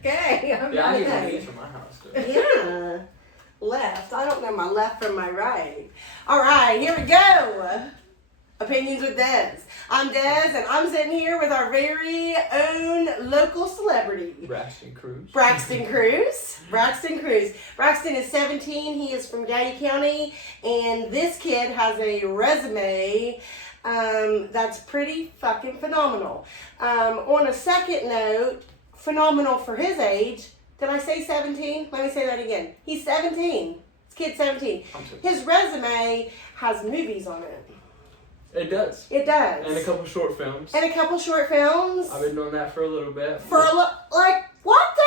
Okay. Yeah, I need one of these for my house, too. Yeah. Left. I don't know my left from my right. All right, here we go. Opinions with Dez. I'm Dez, and I'm sitting here with our very own local celebrity. Braxton Cruz. Braxton Cruz. Braxton is 17. He is from Gowdy County, and this kid has a resume that's pretty fucking phenomenal. On a second note, phenomenal for his age. Did I say 17? Let me say that again. He's 17. This kid's 17. His resume has movies on it. It does. It does. And a couple short films. I've been doing that for a little bit. Like, what the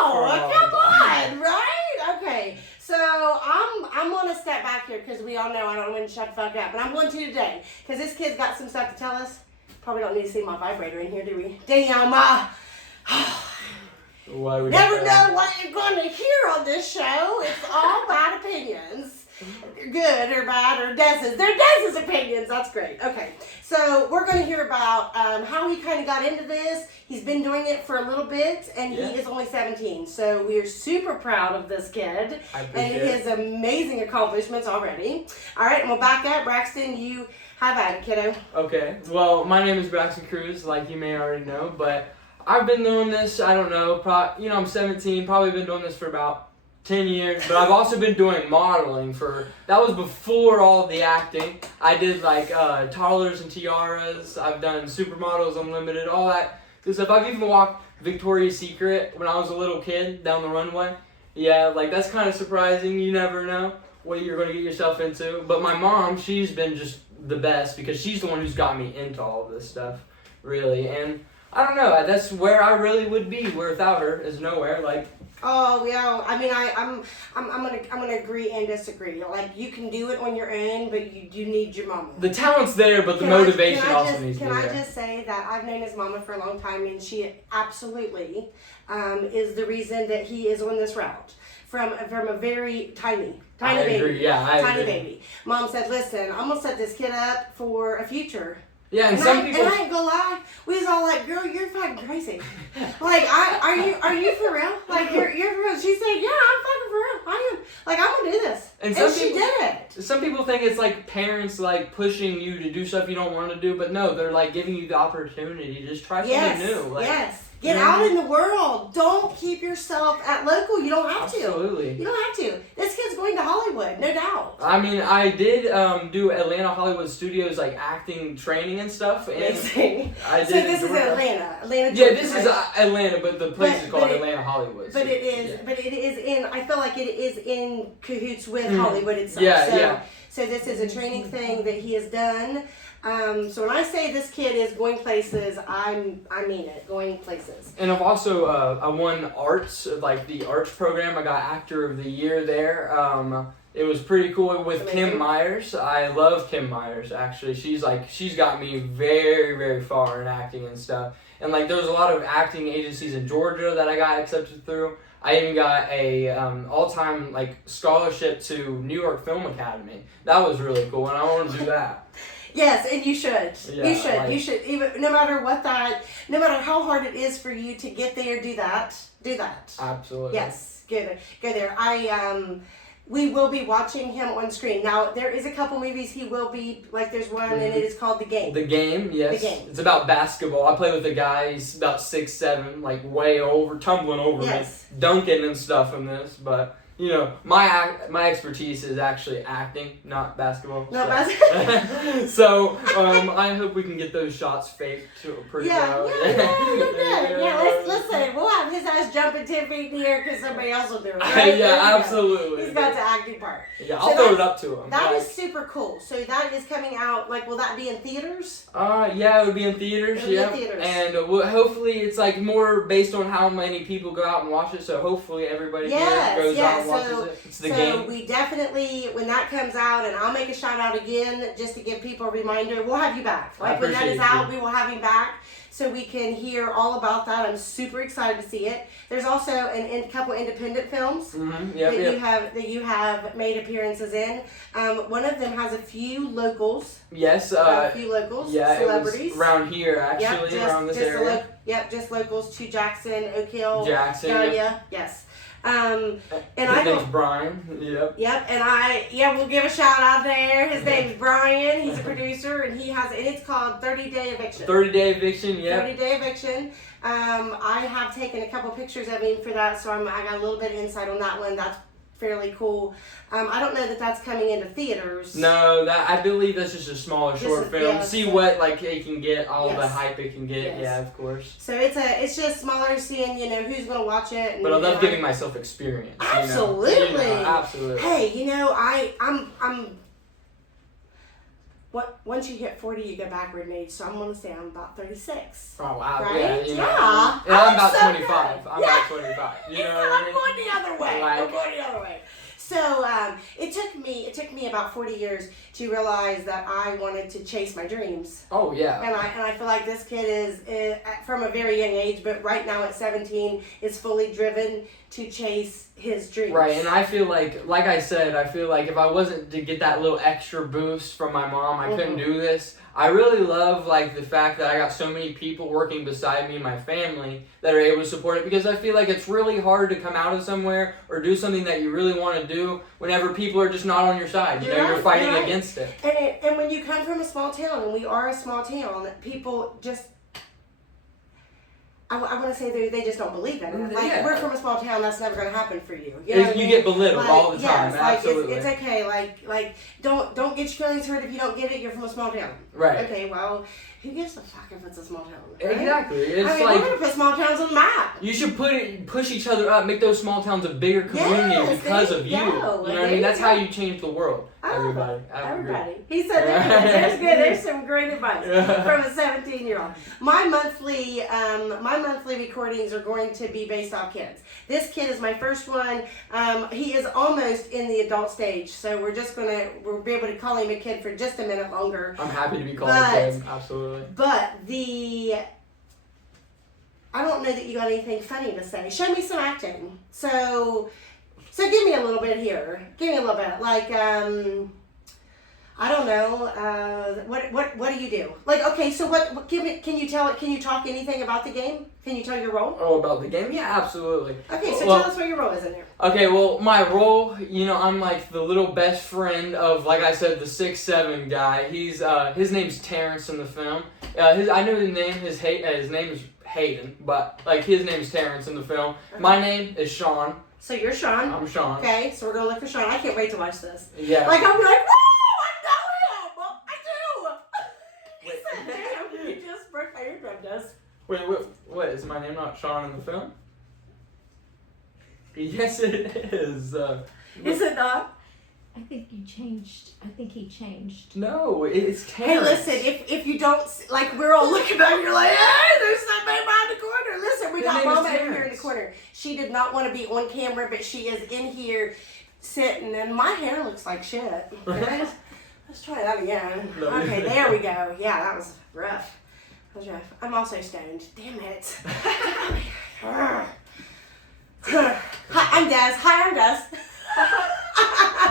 hell? For a long Come time. on, right? Okay. So I'm gonna step back here because we all know I don't want to shut the fuck up, but I'm going to today because this kid's got some stuff to tell us. Probably don't need to see my vibrator in here, do we? Damn. Why would Never know what you're going to hear on this show. It's all bad opinions. Good or bad or Dez's. They're Dez's opinions. That's great. Okay. So we're going to hear about how he kind of got into this. He's been doing it for a little bit, and he is only 17. So we are super proud of this kid and his amazing accomplishments already. All right, and we'll back up. Braxton, you have at it, kiddo. Okay. Well, my name is Braxton Cruz, like you may already know, but I've been doing this, I don't know, I'm 17, probably been doing this for about 10 years, but I've also been doing modeling that was before all the acting. I did like toddlers and tiaras, I've done Supermodels Unlimited, all that good stuff. I've even walked Victoria's Secret when I was a little kid down the runway. Yeah, like that's kind of surprising, you never know what you're going to get yourself into. But my mom, she's been just the best because she's the one who's got me into all of this stuff, really, and I don't know. That's where I really would be. Without her is nowhere. Like. Oh yeah. I mean, I'm gonna agree and disagree. Like you can do it on your own, but you do need your mama. The talent's there, but the motivation also needs to be there. Can I just say that I've known his mama for a long time, and she absolutely is the reason that he is on this route. From a very tiny baby. Agree. Yeah, I agree. Baby. Mom said, "Listen, I'm gonna set this kid up for a future." Yeah, and I ain't gonna lie, we was all like, "Girl, you're fucking crazy." Like, are you for real? Like, you're for real? She said, "Yeah, I'm fucking for real. I am. Like, I'm gonna do this." And she did it. Some people think it's like parents like pushing you to do stuff you don't want to do, but no, they're like giving you the opportunity to just try something new. Like, yes. Get out in the world. Don't keep yourself at local. You don't have to. Absolutely. You don't have to. This kid's going to Hollywood, no doubt. I mean, I did do Atlanta Hollywood Studios like acting training and stuff. Amazing. I did. So this is Atlanta, Georgia, yeah, this is Atlanta, but the place is called Atlanta Hollywood. But it is. Yeah. But it is in. I feel like it is in cahoots with Hollywood itself. Yeah. So this is a training thing that he has done. So when I say this kid is going places, I mean it, going places. And I've also I won arts, like the arts program. I got Actor of the Year there. It was pretty cool with Kim Myers. I love Kim Myers actually. She's got me very, very far in acting and stuff. And like there was a lot of acting agencies in Georgia that I got accepted through. I even got a all-time like scholarship to New York Film Academy. That was really cool, and I want to do that. Yes, and you should. Yeah, you should. Even no matter how hard it is for you to get there, do that. Absolutely. Yes, go there. We will be watching him on screen. Now, there is a couple movies he will be, like there's one, and it is called The Game. The Game, yes. The Game. It's about basketball. I play with a guy, he's about 6'7", like way tumbling over me, dunking and stuff in this, but... You know, my expertise is actually acting, not basketball. So I hope we can get those shots faked pretty well. Yeah, listen, we'll have his ass jumping 10 feet in the air because somebody else will do it. Right? Absolutely. He's got the acting part. Yeah, I'll throw it up to him. That is super cool. So that is coming out, like, will that be in theaters? Yeah, it would be in theaters, And hopefully it's, like, more based on how many people go out and watch it, so hopefully everybody here goes out and watches it. It's The Game. So we definitely, when that comes out, and I'll make a shout out again, just to give people a reminder, we'll have you back. Like, when that is out, we will have him back. So we can hear all about that. I'm super excited to see it. There's also a couple independent films that you have made appearances in. One of them has a few locals. Yes. A few locals, celebrities. It was around here, actually, around this area. Yep, just locals to Jackson, Oak Hill, Jackson. area. Yes. And his name's Brian. Yep. Yep, and we'll give a shout out there. His name's Brian. He's a producer, and it's called 30-Day Eviction. 30-Day Eviction, yeah. 30-Day Eviction. I have taken a couple pictures of him for that, so I got a little bit of insight on that one. That's fairly cool. I don't know that that's coming into theaters. No, I believe that's just a smaller short film. Yeah, see what like it can get, all the yes. hype it can get. Yes. Yeah, of course. So it's just smaller, seeing who's gonna watch it. And, but I love giving myself experience. Absolutely. Absolutely. Hey, I'm. Once you hit 40, you go backward in age. So I'm gonna say I'm about 36. Oh wow! Right? Yeah. I'm I'm about so 25. good. I'm about 25. You know what I mean? I'm going the other way. Like, I'm going the other way. So it took me about 40 years to realize that I wanted to chase my dreams. Oh yeah. And I feel like this kid is from a very young age, but right now at 17 is fully driven to chase his dreams. Right, and I feel like I said, I feel like if I wasn't to get that little extra boost from my mom, I couldn't do this. I really love like the fact that I got so many people working beside me and my family that are able to support it, because I feel like it's really hard to come out of somewhere or do something that you really want to do whenever people are just not on your side. You're fighting against it. And when you come from a small town, and we are a small town, people just. I want to say they just don't believe it. Like, we're from a small town, that's never going to happen for you. You know what I mean? Get belittled all the time. Yes, absolutely. It's okay. Like don't get your feelings hurt if you don't get it. You're from a small town. Right. Okay. Well, who gives a fuck if it's a small town? Right? Exactly. It's we're like going to put small towns on the map. you should push each other up, make those small towns a bigger community because of you. You know what I mean? That's how you change the world. Everybody. He said there's some great advice from a 17-year-old. My monthly recordings are going to be based off kids. This kid is my first one. He is almost in the adult stage, so we'll be able to call him a kid for just a minute longer. I'm happy to be called a kid. Absolutely. But I don't know that you got anything funny to say. Show me some acting. So give me a little bit here. Give me a little bit. Like, I don't know. What do you do? Like, okay, so can you talk anything about the game? Can you tell your role? Oh, about the game? Yeah, absolutely. Okay, so tell us what your role is in there. Okay, well, my role, I'm like the little best friend of, like I said, the 6'7" guy. He's his name's Terrence in the film. I know his name. His name is Hayden, but like his name's Terrence in the film. Okay. My name is Sean. So you're Sean. I'm Sean. Okay, so we're gonna look for Sean. I can't wait to watch this. Yeah. Like I'll be like, woo! I know him. I do. He said, "Damn, you just broke my eardrum, Des." Wait, what? Is my name not Sean in the film? Yes, it is. Is it not? I think he changed. No, it's Terrence. Hey, listen, if you don't, like, we're all looking at you, you're like, hey, there's somebody behind the corner. Listen, we got Mama over here in the corner. She did not want to be on camera, but she is in here sitting, and my hair looks like shit. Okay? Let's try that again. Okay, there we go. Yeah, that was rough. That was rough. I'm also stoned. Damn it. Hi, I'm Des. Hi, I'm Des.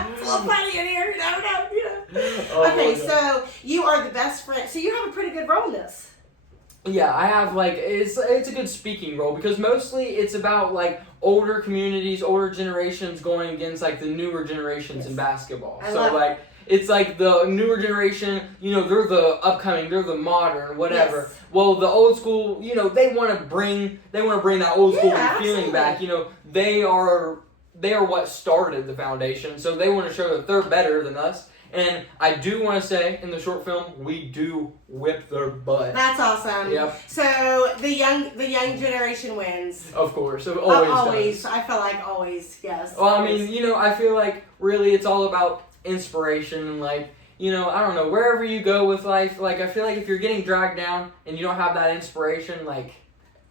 It's a little funny in here, you know. Okay, so you are the best friend. So you have a pretty good role in this. Yeah, I have it's a good speaking role, because mostly it's about like older communities, older generations going against like the newer generations in basketball. It's like the newer generation, they're the upcoming, they're the modern, whatever. Yes. Well, the old school, they want to bring that old school feeling back. They are what started the foundation, so they want to show that they're better than us. And I do want to say, in the short film, we do whip their butt. That's awesome. Yep. So the young generation wins. Of course, it always does. I feel like always, yes. Well, always. I mean, I feel like really it's all about inspiration and I don't know, wherever you go with life, like I feel like if you're getting dragged down and you don't have that inspiration, like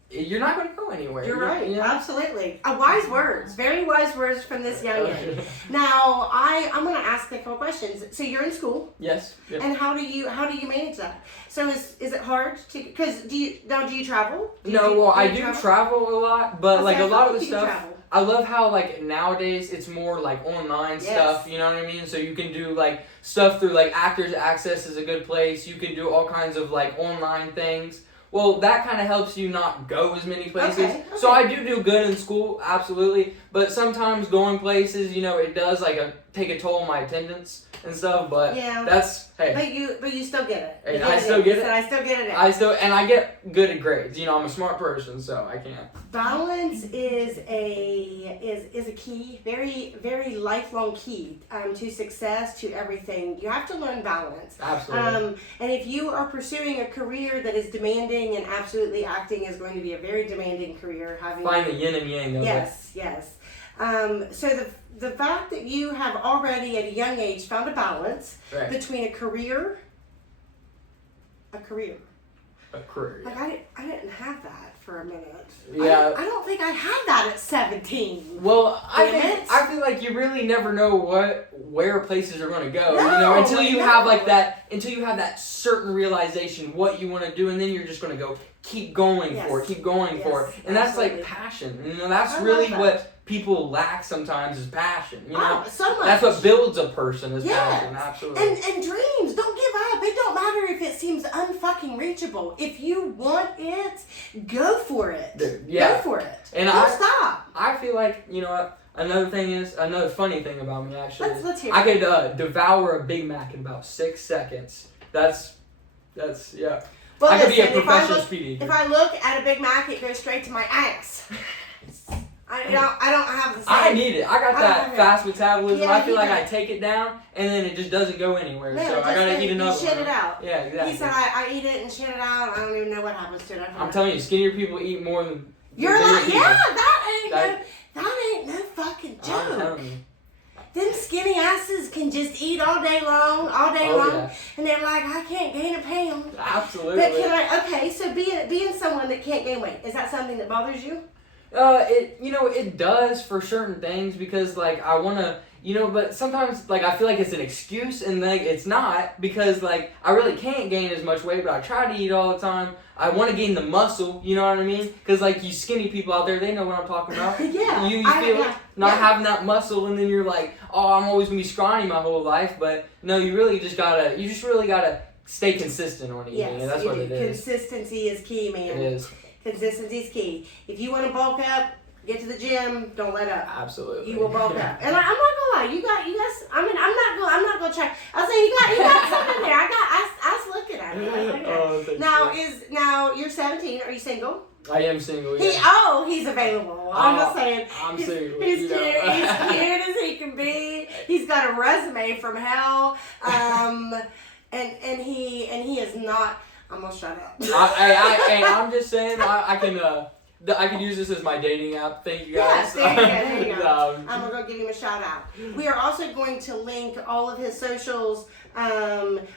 you're not going to go anywhere. You're right. Absolutely. Wise words. Very wise words from this young man. Now, I'm going to ask a couple questions. So you're in school. Yes. Yep. And how do you manage that? So is it hard to, because do you travel? I do travel a lot, but like a lot of the stuff, I love how like nowadays it's more like online stuff, you know what I mean? So you can do like stuff through like Actors Access is a good place. You can do all kinds of like online things. Well, that kind of helps you not go as many places. Okay. So I do good in school, absolutely. But sometimes going places, it does take a toll on my attendance and stuff. But Yeah. that's But you still get it. And You I get still get it. So I still get it. I get good at grades. I'm a smart person, so I can't. Balance is a key, very very lifelong key to success, to everything. You have to learn balance. Absolutely. And if you are pursuing a career that is demanding, and absolutely acting is going to be a very demanding career, Find the yin and yang of it. Yes. So the fact that you have already at a young age found a balance Right. between a career. A career. Like I didn't have that for a minute. Yeah. I don't think I had that at 17. Well, Damn it. I feel like you really never know where places are going to go. No, until you no. have that certain realization what you want to do, and then you're just going to go keep going for it, and that's like absolutely. passion. That's I really love that. what people lack sometimes is passion. So much. That's what builds a person is Yes. passion. Absolutely. And dreams, don't give up. It don't matter if it seems unfucking reachable. If you want it, go for it. Yeah. Go for it. And don't stop. I feel like what. Another funny thing about me actually. Let's hear I it. could devour a Big Mac in about 6 seconds. That's yeah. Well, I could be a listen, professional speed eater. If I look at a Big Mac, it goes straight to my ass. I don't have the same. I need it. I got I that don't have fast metabolism. Yeah, I feel you like do. I take it down and then it just doesn't go anywhere. No, so I gotta eat another You shit one. it out. Yeah, exactly. He said I eat it and shit it out. I don't even know what happens to it. I'm telling you, skinnier people eat more than You're bigger like, people. yeah, that ain't no fucking I'm joke. telling you. Them skinny asses can just eat all day long, Yeah. and they're like, I can't gain a pound. Absolutely. But so being someone that can't gain weight, is that something that bothers you? It does for certain things because I want to, but sometimes I feel like it's an excuse and it's not because I really can't gain as much weight, but I try to eat all the time. I want to gain the muscle, you know what I mean? Because you skinny people out there, they know what I'm talking about. Yeah. You feel not having that muscle and then you're like, oh, I'm always going to be scrawny my whole life. But no, you just really got to stay consistent on eating. Yes, and that's what it is. Consistency is key, man. It is. Consistency is key. If you want to bulk up, get to the gym, don't let up. Absolutely. You will bulk up. And I'm not gonna lie, you guys. I mean, I'm not gonna try. I'll say you got something there. I was looking at it. Oh, thank you. Now you're 17. Are you single? I am single. Yeah. He's available. I'm just saying. I'm he's, single. He's cute. He's cute as he can be. He's got a resume from hell. And he is not. I'm gonna shut up. I'm just saying I can use this as my dating app. Thank you guys. There you go. I'm gonna go give him a shout out. We are also going to link all of his socials,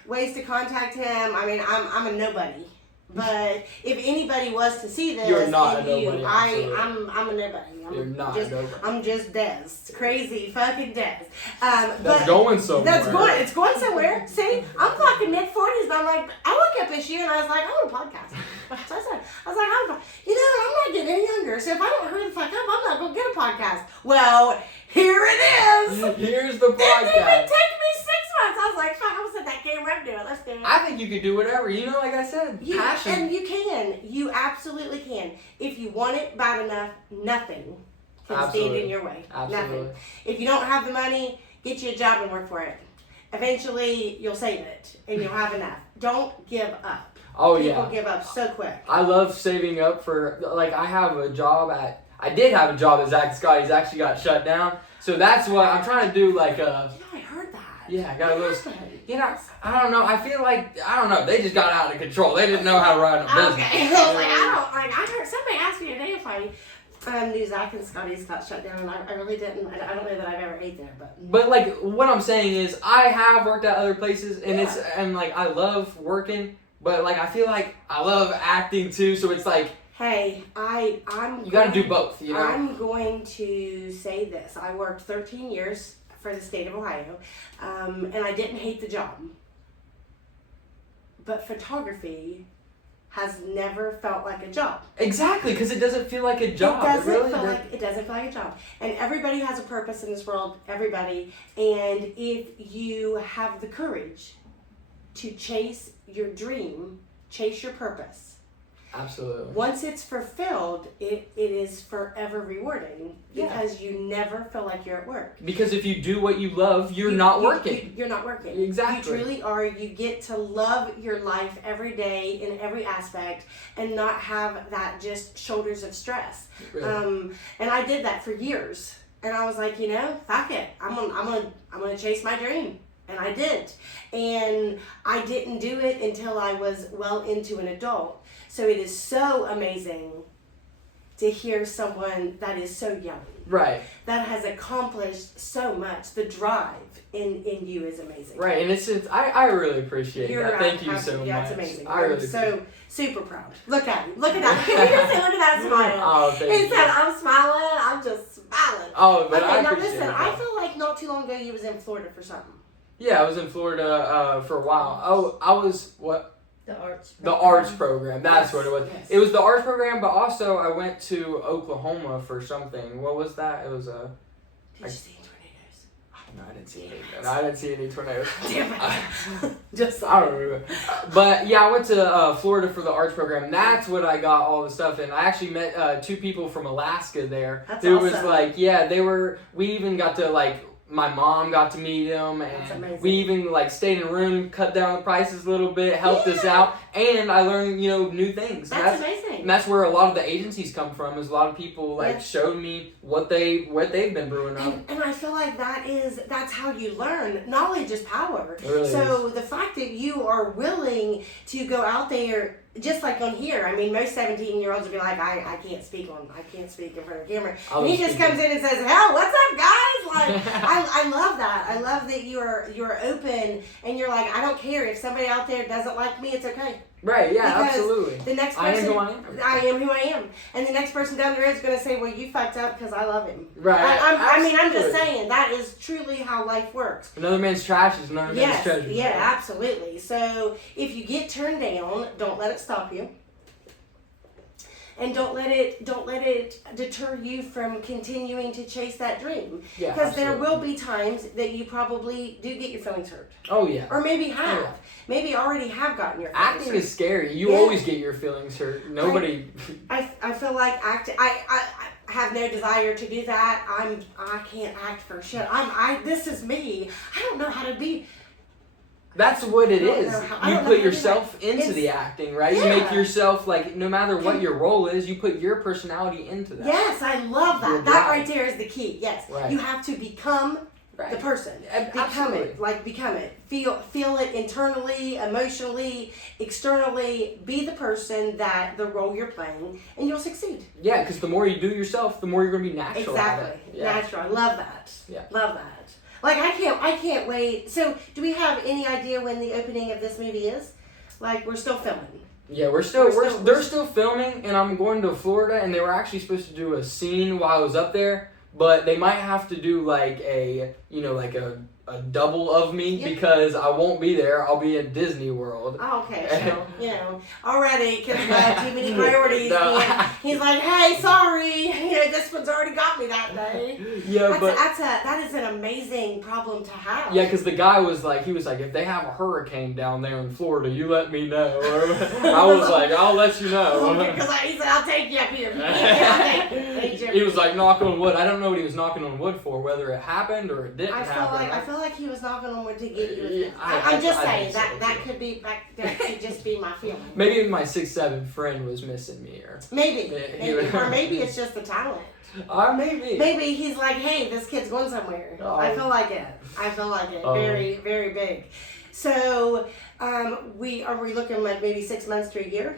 ways to contact him. I mean, I'm a nobody. But if anybody was to see this, You're not a nobody. I'm a nobody. You're not a nobody. I'm just DEZ. Crazy fucking DEZ. That's going somewhere. It's going somewhere. See, I'm fucking mid-40s and I'm like, I woke up this year and I was like, I want a podcast. So I was like, I'm not getting any younger. So if I don't hurry the fuck up, I'm not going to get a podcast. Well, here it is. Here's the Didn't even podcast. take me 6 months. I was like, fuck, I'm going to set that camera up, do it. Let's do it. I think you could do whatever. Like I said, passion. And you can. You absolutely can. If you want it bad enough, nothing can stand in your way. Absolutely. Nothing. If you don't have the money, get you a job and work for it. Eventually, you'll save it and you'll have enough. Don't give up. Oh, People yeah. give up so quick. I love saving up for, I did have a job at Zach Scotty's, actually got shut down. So that's what I'm trying to do, I heard that. yeah, I got a little, I don't know, I feel like, they just got out of control. They didn't know how to run a business. Okay. I heard somebody asked me today if I knew Zach and Scotty's got shut down, and I really didn't. I don't know that I've ever ate there, But what I'm saying is, I have worked at other places, and I love working, but I feel like I love acting too. So it's like, hey, you got to do both. I'm going to say this: I worked 13 years for the state of Ohio, and I didn't hate the job. But photography has never felt like a job. Exactly, because it doesn't feel like a job. It doesn't feel like a job. And everybody has a purpose in this world, everybody. And if you have the courage to chase your dream, chase your purpose, Absolutely. Once it's fulfilled, it is forever rewarding Yeah. because you never feel like you're at work. Because if you do what you love, you're not working. You're not working. Exactly. You truly are. You get to love your life every day in every aspect and not have that just shoulders of stress. Really. And I did that for years. And I was like, fuck it. I'm gonna chase my dream. And I did. And I didn't do it until I was well into an adult. So it is so amazing to hear someone that is so young. Right. That has accomplished so much. The drive in you is amazing. Right, and I really appreciate that. Thank you so much. Yeah, it's amazing. I really I'm so super proud. Look at me. Look at that. Can you just say look at that smile? Oh, thank He you. said I'm smiling. I'm just smiling. Oh, but Okay, I now appreciate listen. that. I feel like not too long ago you was in Florida for something. Yeah, I was in Florida for a while. Oh, I was what? The arts The program. arts program. That's Yes, what it was. yes. It was the arts program, but also I went to Oklahoma for something. What was that? It was a. Did you see tornadoes? No, I didn't see any. I didn't see any tornadoes. Damn it. Just I don't remember. But yeah, I went to Florida for the arts program. That's what I got all the stuff in. I actually met 2 people from Alaska there. That's It was awesome. like, yeah, they were. We even got to like. My mom got to meet them, That's and amazing. we even like stayed in a room, cut down the prices a little bit, helped us out, and I learned new things. That's amazing. And that's where a lot of the agencies come from. Is a lot of people like Yeah. showed me what they've been brewing up. And I feel like that's how you learn. Knowledge is power. It really So the fact that you are willing to go out there, just like on here, I mean, most 17-year-olds would be like, I can't speak in front of the camera. I And he was just speaking. comes in and says, "Hell, what's up, guys?" Like, I love that. I love that you're open and you're like, I don't care if somebody out there doesn't like me, it's okay. Right? Yeah, Because absolutely. The next I am person, who I am. I am who I am, and the next person down the road is going to say, "Well, you fucked up because I love him." Right. I mean, I'm just absolutely. saying that is truly how life works. Another man's trash is another man's Yes, treasure. yeah, absolutely. So if you get turned down, don't let it stop you. And don't let it deter you from continuing to chase that dream. Yeah, Because there absolutely. will be times that you probably do get your feelings hurt. Oh yeah. Or maybe have. Oh, yeah. Maybe already have gotten your feelings Acting hurt. is scary. You Yeah. always get your feelings hurt. Nobody. I feel like acting. I have no desire to do that. I can't act for shit. This is me. I don't know how to be. That's what it I don't is. know how- I You don't know put how to do yourself that. into It's- the acting, right? You Yeah. make yourself like no matter what your role is, you put your personality into that. Yes, I love Your that. That drive. right there is the key. Yes, Right. you have to become Right. the person. Become Absolutely. it. Like become it. Feel it internally, emotionally, externally. Be the person that the role you're playing, and you'll succeed. Yeah, because the more you do yourself, the more you're gonna be natural at Exactly. it. Yeah. Natural. I love that. Yeah. Love that. Like I can't wait. So, do we have any idea when the opening of this movie is? Like we're still filming. Yeah, they're still filming, and I'm going to Florida, and they were actually supposed to do a scene while I was up there, but they might have to do like a double of me Yeah. because I won't be there. I'll be in Disney World. Oh, okay. So, already because we have too many priorities. No. And he's like, "Hey, sorry, this one's already got me that day." Yeah, but That is an amazing problem to have. yeah, because the guy was like, if they have a hurricane down there in Florida, you let me know. I was like, I'll let you know. Because he said, "I'll take you up here." I'll take you. He was like, knock on wood. I don't know what he was knocking on wood for, whether it happened or it didn't I happen. feel like he was knocking on wood to get you. Yeah, I'm just I saying think so, that too. that could just be my feeling. Maybe my 6'7" friend was missing me, or Maybe, Yeah. or maybe it's just the talent. Maybe. Maybe he's like, "Hey, this kid's going somewhere." Oh. I feel like it. Oh. Very, very big. So, are we looking like maybe 6 months to a year?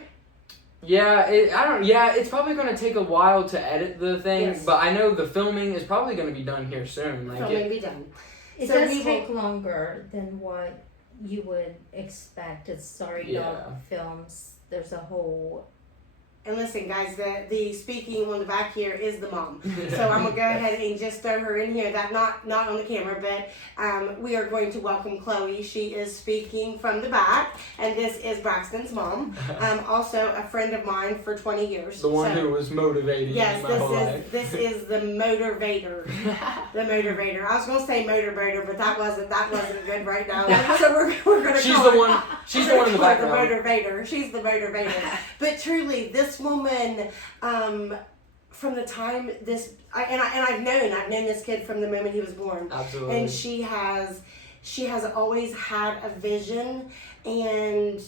Yeah, it's probably gonna take a while to edit the thing, Yes. but I know the filming is probably gonna be done here soon. Like Filming be done. It So does we will- take longer than what you would expect. It's Sorry Yeah. Dog Films. There's a whole And listen, guys, the speaking on the back here is the mom. So I'm gonna go ahead and just throw her in here. That not on the camera, but we are going to welcome Chloe. She is speaking from the back, and this is Braxton's mom. Also a friend of mine for 20 years. The one who was motivating yes, me my whole life. This is the motivator. The motivator. I was gonna say motivator, but that wasn't good right now. So we're gonna. She's call the her, one. She's the one in the background. The motivator. She's the motivator. But truly, this woman, from the time I've known this kid from the moment he was born. Absolutely. And she has always had a vision. And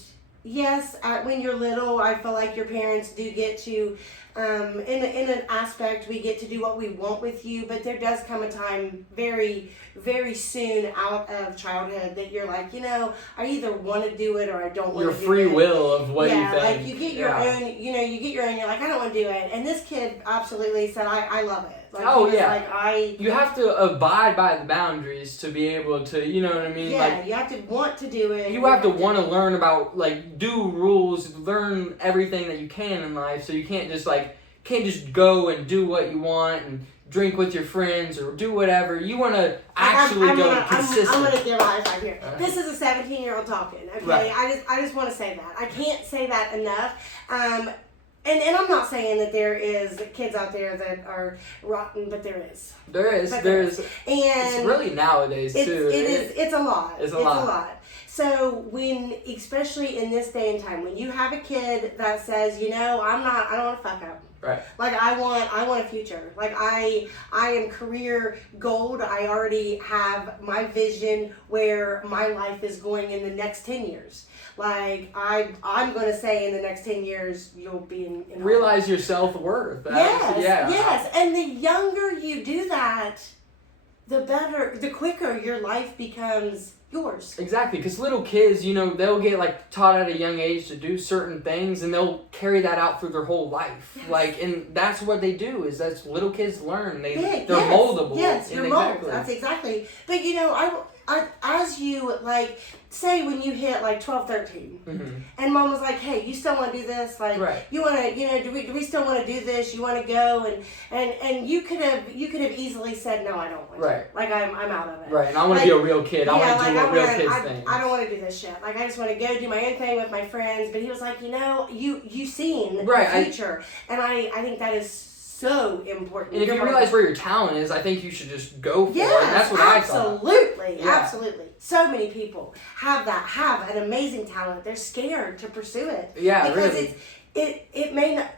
yes, when you're little, I feel like your parents do get to, in an aspect, we get to do what we want with you. But there does come a time very, very soon out of childhood that you're like, I either want to do it or I don't want to do it. Your free will of what you think. Like you get your own, you're like, I don't want to do it. And this kid absolutely said, I love it. Like, you have to abide by the boundaries to be able to, you know what I mean? Yeah, like, you have to want to do it. You have to want to learn about, like, do rules, learn everything that you can in life, so you can't just go and do what you want and drink with your friends or do whatever. You want to actually go consistent. I'm going to give a high five here. This is a 17-year-old talking, okay? Right. I just want to say that. I can't say that enough. And I'm not saying that there is kids out there that are rotten, but there is. There is. And it's really nowadays too. It's a lot. It's a lot. So especially in this day and time, when you have a kid that says, I don't want to fuck up. Right. Like I want a future. Like I am career gold. I already have my vision where my life is going in the next 10 years. Like I'm going to say in the next 10 years you'll be in realize your self-worth. Yes. And the younger you do that, the quicker your life becomes yours. Exactly, because little kids, they'll get taught at a young age to do certain things, and they'll carry that out through their whole life. Yes. And that's what they do. That's little kids learn. They're moldable. Yes, you're moldable. That's exactly. But I as you say when you hit 12, 13, mm-hmm. and mom was like, "Hey, you still want to do this? Right. You want to, do we still want to do this? You want to go?" And you could have easily said, "No, I don't want right. to. Like I'm out of it." Right. And I want to be a real kid. I want to do what real kids think. I don't want to do this shit. Like I just want to go do my own thing with my friends. But he was like, you seen the future, and I think that is so important. And if you realize where your talent is, I think you should just go for it. That's what I thought. Absolutely. So many people have an amazing talent. They're scared to pursue it. Yeah, because really. it may not,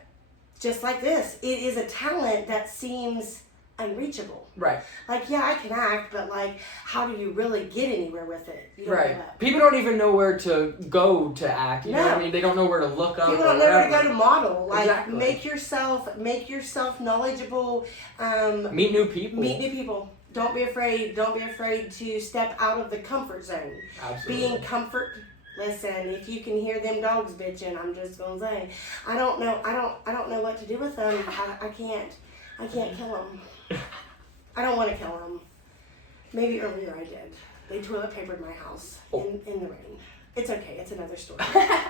just like this, it is a talent that seems unreachable. Right. I can act, but how do you really get anywhere with it? You don't right. People don't even know where to go to act. You know what I mean? They don't know where to look up. People don't know where to go to model. Exactly. Make yourself knowledgeable. Meet new people. Don't be afraid to step out of the comfort zone. Absolutely. Being comfort. Listen, if you can hear them dogs bitching, I'm just gonna say, I don't know what to do with them. I can't kill them. I don't want to kill them. Maybe earlier I did. They toilet papered my house in the rain. It's okay. It's another story.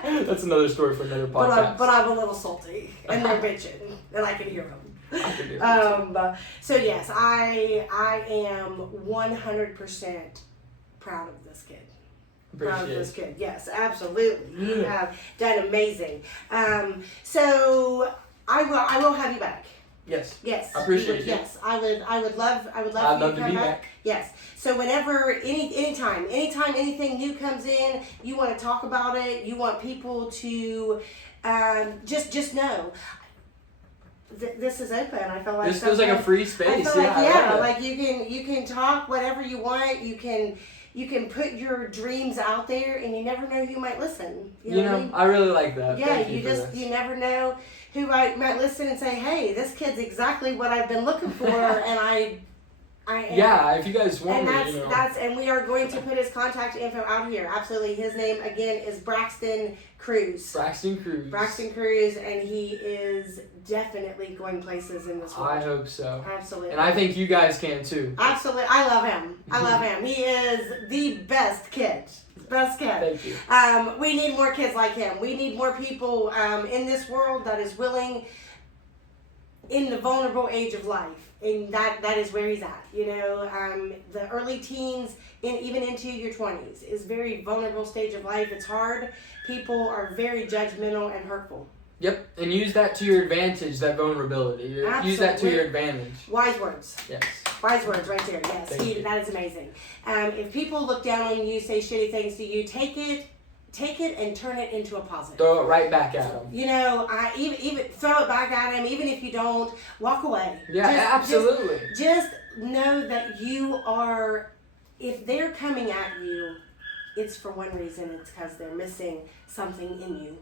That's another story for another podcast. But I'm a little salty, and they're bitching, and I can hear them. I can hear them. So yes, I am 100% proud of this kid. Proud of this kid. Yes, absolutely. You have done amazing. So I will have you back. Yes. Yes. I appreciate it. Yes, I would love for you to come back. Yes. So whenever anytime anything new comes in, you want to talk about it, you want people to just know this is open. I feel like this feels like a free space. You can talk whatever you want. You can put your dreams out there, and you never know who might listen. You know what I mean? I really like that. Yeah, you never know who might listen and say, "Hey, this kid's exactly what I've been looking for," and I am. Yeah, if you guys want and we are going to put his contact info out here. Absolutely, his name again is Braxton Cruz. Braxton Cruz, and he is definitely going places in this world. I hope so. Absolutely. And I think you guys can too. Absolutely, I love him. He is the best kid. Best kid. Thank you. We need more kids like him. We need more people in this world that is willing, in the vulnerable age of life, and that is where he's at. You know, the early teens, even into your 20s, is very vulnerable stage of life. It's hard. People are very judgmental and hurtful. Yep, and use that to your advantage, that vulnerability. Use that to your advantage. Wise words. Yes. Wise words right there. Yes, Thank you. that is amazing. If people look down on you, say shitty things to you, take it and turn it into a positive. Throw it right back at them. You know, even throw it back at him. Even if you don't, walk away. Yeah, absolutely. Just know that you are. If they're coming at you, it's for one reason. It's because they're missing something in you,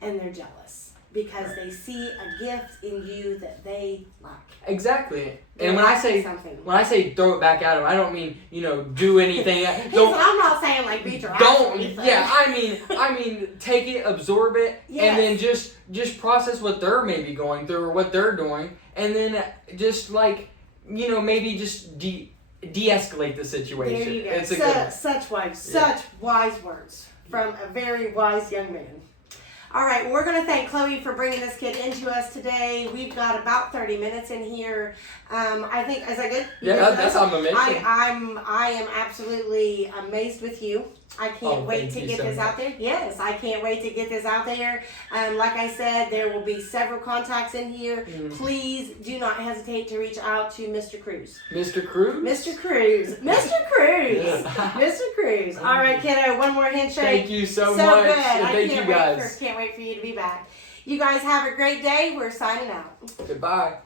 and they're jealous because they see a gift in you that they lack. Exactly. They're And when I say something. throw it back at them, I don't mean, do anything. I'm not saying like beat your ass or Don't. anything. Yeah, I mean, take it, absorb it, Yes. and then just process what they're maybe going through or what they're doing, and then just maybe just de-escalate the situation. There you go. It's a good one. Such wise words from a very wise young man. All right, we're going to thank Chloe for bringing this kid into us today. We've got about 30 minutes in here. I think, is that good? Yeah, that's amazing. I am absolutely amazed with you. I can't wait to get this out there. Yes, I can't wait to get this out there. Like I said, there will be several contacts in here. Please do not hesitate to reach out to Mr. Cruz. Mr. Cruz? Mr. Cruz. Mr. Cruz. Yeah. Mr. Cruz. All right, kiddo, one more handshake. Thank you so much. Good. And thank you guys. Can't wait for you to be back. You guys have a great day. We're signing out. Goodbye.